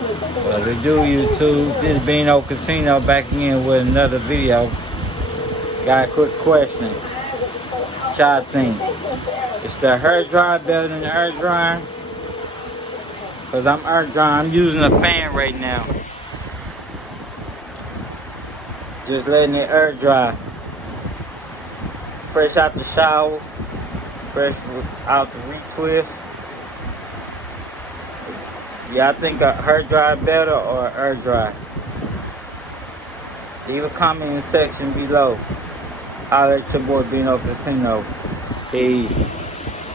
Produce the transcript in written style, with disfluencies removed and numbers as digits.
What to do, YouTube? This Bino Casino back again with another video. Got a quick question. What y'all think? Is the hair dryer better than the air dryer? Cause I'm air drying. I'm using a fan right now. Just letting it air dry. Fresh out the shower. Fresh out the retwist. Yeah, I think a hair dryer better or an air dryer. Leave a comment in the section below. I'll let your boy Bino Casino. Peace.